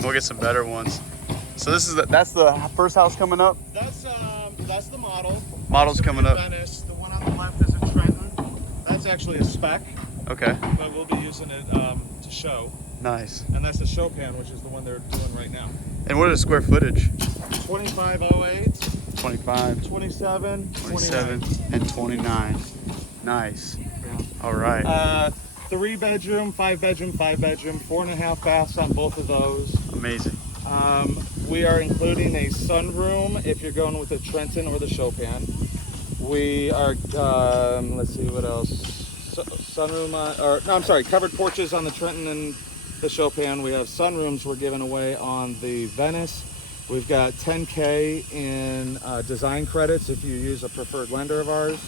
We'll get some better ones. So this is that's the first house coming up. That's the model. Model's coming up. Venice. The one on the left is a Trenton. That's actually a spec, Okay. but we'll be using it to show. Nice. And that's the show pan, which is the one they're doing right now. And what is square footage? 2508, 25, 27, 27, 29. and 29. Nice. Yeah. All right. 3 bedroom, 5 bedroom, 5 bedroom, 4.5 baths on both of those. Amazing. We are including a sunroom if you're going with the Trenton or the Chopin. We are, let's see what else. Sunroom, covered porches on the Trenton and the Chopin. We have sunrooms we're giving away on the Venice. We've got 10K in design credits if you use a preferred lender of ours,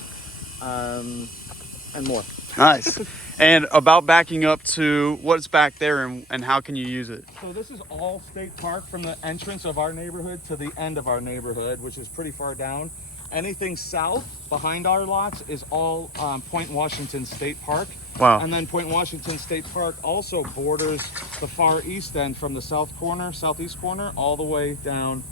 and more. Nice. And about backing up to what's back there and how can you use it? So this is all state park from the entrance of our neighborhood to the end of our neighborhood, which is pretty far down. Anything south behind our lots is all Pointe Washington State Park. Wow. And then Pointe Washington State Park also borders the far east end from the southeast corner, all the way down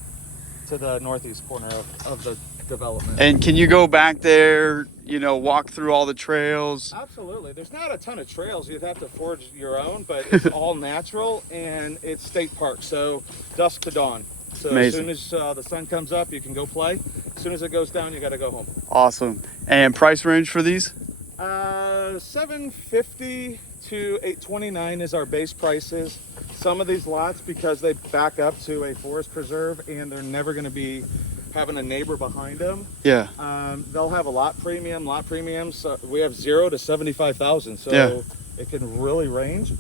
to the northeast corner of the development. And can you go back there, walk through all the trails? Absolutely. There's not a ton of trails. You'd have to forge your own, but it's all natural and it's state park. So dusk to dawn. So Amazing. As soon as the sun comes up, you can go play. As soon as it goes down, you got to go home. Awesome. And price range for these? $750 to $829 is our base prices. Some of these lots, because they back up to a forest preserve and they're never going to be having a neighbor behind them. Yeah. They'll have a lot premiums. We have 0 to 75,000, so yeah. It can really range.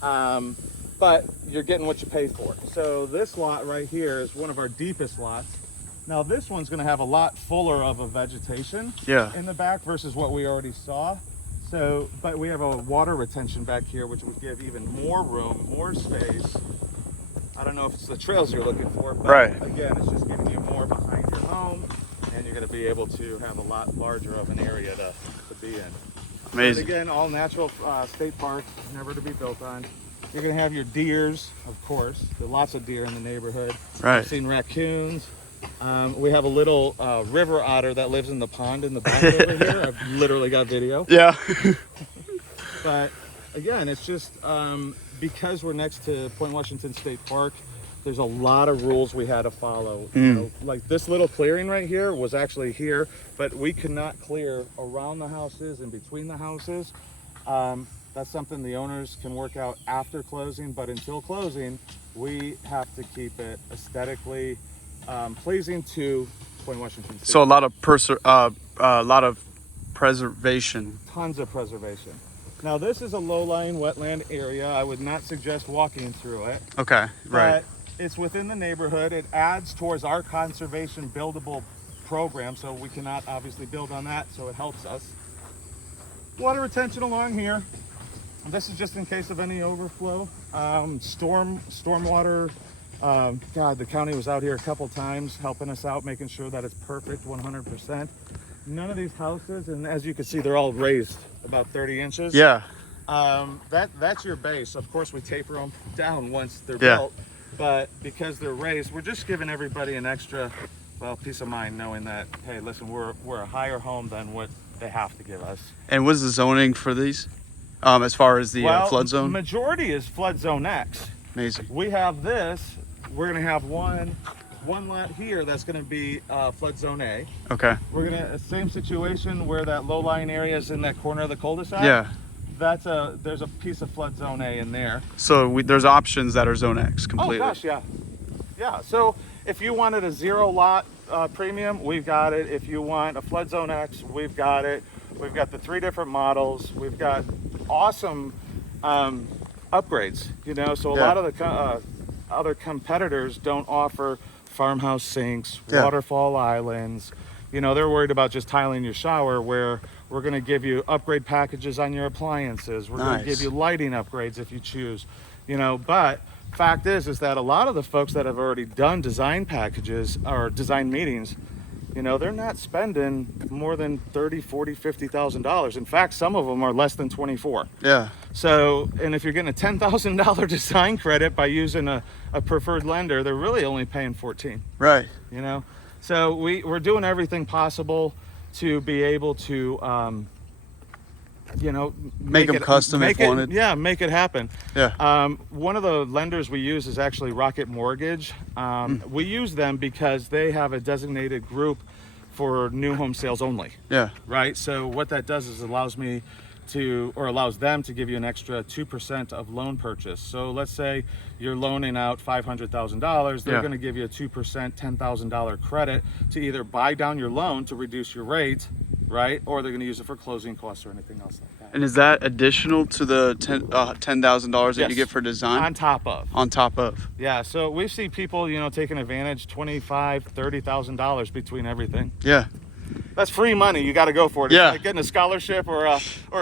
But you're getting what you pay for. So this lot right here is one of our deepest lots. Now this one's going to have a lot fuller of a vegetation in the back versus what we already saw. So, but we have a water retention back here, which would give even more room, more space. I don't know if it's the trails you're looking for, but again, it's just giving you more behind your home, and you're going to be able to have a lot larger of an area to be in. Amazing. But again, all natural state parks, never to be built on. You're going to have your deers, of course. There are lots of deer in the neighborhood. Right. I've seen raccoons. We have a little river otter that lives in the pond in the back over here. I've literally got video. Yeah. But again, it's just because we're next to Pointe Washington State Park, there's a lot of rules we had to follow. You know, like this little clearing right here was actually here, but we could not clear around the houses and between the houses. That's something the owners can work out after closing, but until closing, we have to keep it aesthetically pleasing to Pointe Washington State. So a lot of preservation. Tons of preservation. Now this is a low-lying wetland area. I would not suggest walking through it. Okay, right. But it's within the neighborhood. It adds towards our conservation buildable program, so we cannot obviously build on that, so it helps us. Water retention along here. This is just in case of any overflow. Stormwater. God, the county was out here a couple times helping us out, making sure that it's perfect 100%. None of these houses, and as you can see, they're all raised about 30 inches. Yeah. That's your base. Of course, we taper them down once they're built, but because they're raised, we're just giving everybody an extra, peace of mind knowing that, hey, listen, we're a higher home than what they have to give us. And what's the zoning for these? As far as the flood zone? Majority is flood zone X. Amazing. We have this. We're gonna have one lot here that's gonna be flood zone A. Okay. We're gonna same situation where that low-lying area is in that corner of the cul-de-sac. Yeah. There's a piece of flood zone A in there. So there's options that are zone X completely. Oh gosh, yeah. So if you wanted a 0 lot premium, we've got it. If you want a flood zone X, we've got it. We've got the 3 different models. We've got awesome upgrades. So a lot of the other competitors don't offer farmhouse sinks, waterfall islands. They're worried about just tiling your shower, where we're going to give you upgrade packages on your appliances. We're going to give you lighting upgrades if you choose. But fact is that a lot of the folks that have already done design packages or design meetings, you know, they're not spending more than $30,000, $40,000, $50,000. In fact, some of them are less than 24. Yeah. So, and if you're getting a $10,000 design credit by using a preferred lender, they're really only paying 14. Right. You know, so we're doing everything possible to be able to, you know, Make them custom if wanted. Yeah, make it happen. Yeah. One of the lenders we use is actually Rocket Mortgage. We use them because they have a designated group for new home sales only. Yeah. Right. So what that does is allows them to give you an extra 2% of loan purchase. So let's say you're loaning out $500,000, they're Yeah. going to give you a 2% $10,000 credit to either buy down your loan to reduce your rate, right? Or they're going to use it for closing costs or anything else like that. And is that additional to the $10,000 that Yes. you get for design? On top of. On top of. Yeah, so we see people, you know, taking advantage, $25,000, $30,000 between everything. Yeah. That's free money. You got to go for it. Yeah. It's like getting a scholarship or a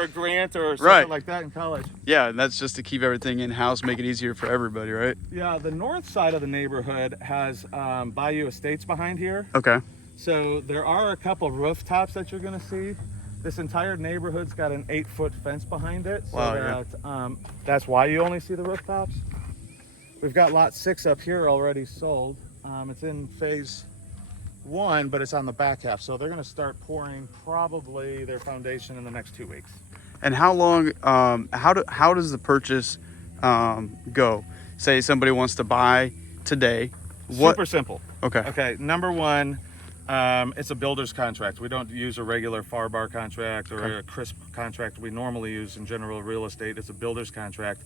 grant or something Right. like that in college. Yeah, and that's just to keep everything in-house, make it easier for everybody, right? Yeah, the north side of the neighborhood has Bayou Estates behind here. Okay. So there are a couple rooftops that you're going to see. This entire neighborhood's got an 8-foot fence behind it. So Wow, that's why you only see the rooftops. We've got lot 6 up here already sold. It's in phase 1, but it's on the back half. So they're going to start pouring probably their foundation in the next 2 weeks. And how long, how does the purchase go? Say somebody wants to buy today. Super simple. Okay. Okay, number one, it's a builder's contract. We don't use a regular FAR/BAR contract or a CRISP contract we normally use in general real estate. It's a builder's contract.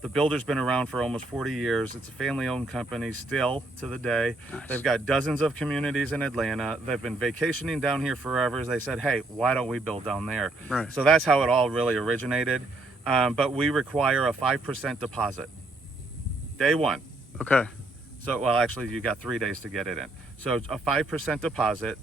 The builder's been around for almost 40 years. It's a family-owned company still to the day. Nice. They've got dozens of communities in Atlanta. They've been vacationing down here forever. They said, hey, why don't we build down there? Right. So that's how it all really originated. But we require a 5% deposit. Day one. Okay. So, well, actually, you got 3 days to get it in. So a 5% deposit.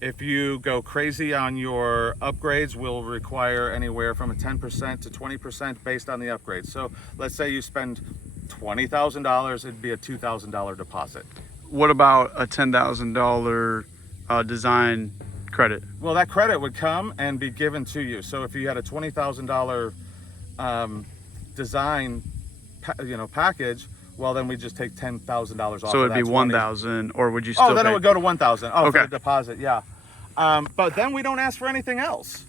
If you go crazy on your upgrades, we'll require anywhere from a 10% to 20% based on the upgrades. So let's say you spend $20,000, it'd be a $2,000 deposit. What about a $10,000 design credit? Well, that credit would come and be given to you. So if you had a $20,000 design, package, well, then we just take $10,000 off. So it'd of be that 1,000, or would you still? Oh, then pay? it would go to 1,000. Oh, Okay. for the deposit, yeah. But then we don't ask for anything else.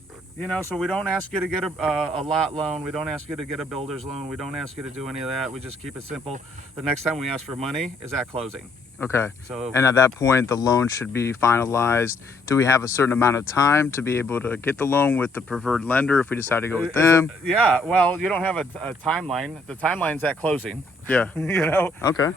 So we don't ask you to get a lot loan. We don't ask you to get a builder's loan. We don't ask you to do any of that. We just keep it simple. The next time we ask for money is at closing. Okay. So, and at that point, the loan should be finalized. Do we have a certain amount of time to be able to get the loan with the preferred lender if we decide to go with them? Yeah. Well, you don't have a timeline. The timeline's at closing. Yeah. Okay.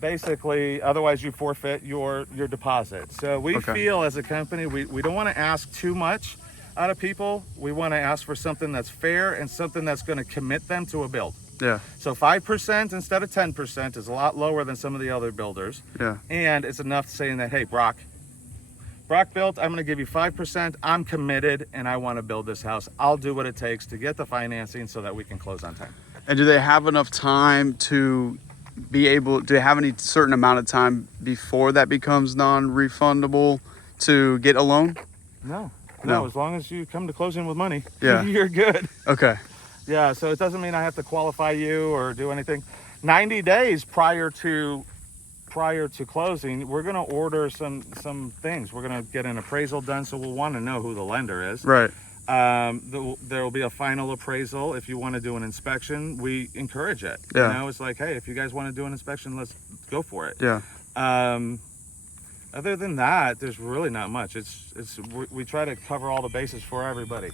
Basically, otherwise you forfeit your deposit. So we feel as a company, we don't want to ask too much out of people. We want to ask for something that's fair and something that's going to commit them to a build. Yeah. So 5% instead of 10% is a lot lower than some of the other builders. Yeah. And it's enough saying that, hey, Brock built, I'm going to give you 5%. I'm committed and I want to build this house. I'll do what it takes to get the financing so that we can close on time. And do they have enough time to be able, do they have any certain amount of time before that becomes non-refundable to get a loan? No. No. As long as you come to closing with money, Yeah. you're good. Okay. Yeah, so it doesn't mean I have to qualify you or do anything. 90 days prior to closing, we're going to order some things. We're going to get an appraisal done, so we'll want to know who the lender is. Right. There will be a final appraisal. If you want to do an inspection, we encourage it. Yeah. It's like, hey, if you guys want to do an inspection, let's go for it. Yeah. Other than that, there's really not much. We try to cover all the bases for everybody.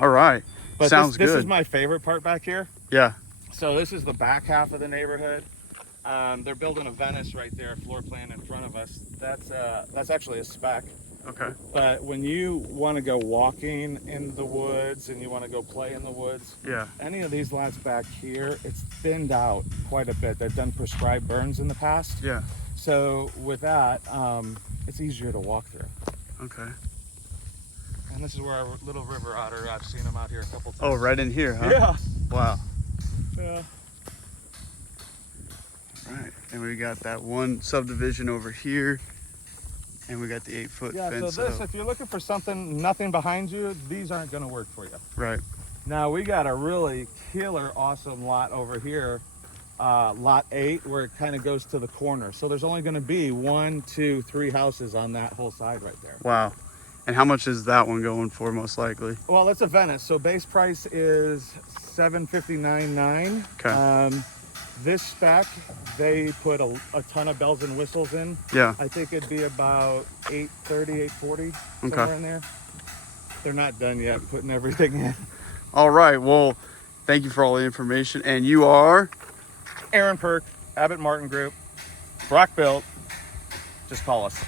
All right. But Sounds this good. is my favorite part back here. Yeah. So this is the back half of the neighborhood. They're building a Venice right there, floor plan in front of us. That's actually a spec. Okay. But when you want to go walking in the woods and you want to go play in the woods, Yeah. any of these lots back here, it's thinned out quite a bit. They've done prescribed burns in the past. Yeah. So with that, it's easier to walk through. Okay. And this is where our little river otter, I've seen them out here a couple times. Oh, right in here, huh? Yeah. Wow. Yeah. Right. And we got that one subdivision over here. And we got the 8-foot Yeah, fence. so this, up. if you're looking for something, nothing behind you, these aren't gonna work for you. Right. Now we got a really killer, awesome lot over here, lot 8, where it kind of goes to the corner. So there's only gonna be 1, 2, 3 houses on that whole side right there. Wow. And how much is that one going for most likely? Well, it's a Venice, so base price is $759.9. Okay. This spec, they put a ton of bells and whistles in. Yeah. I think it'd be about $830, $840, somewhere Okay. in there. They're not done yet putting everything in. All right. Well, thank you for all the information. And you are? Aaron Perk, Abbott Martin Group, Brock Built. Just call us.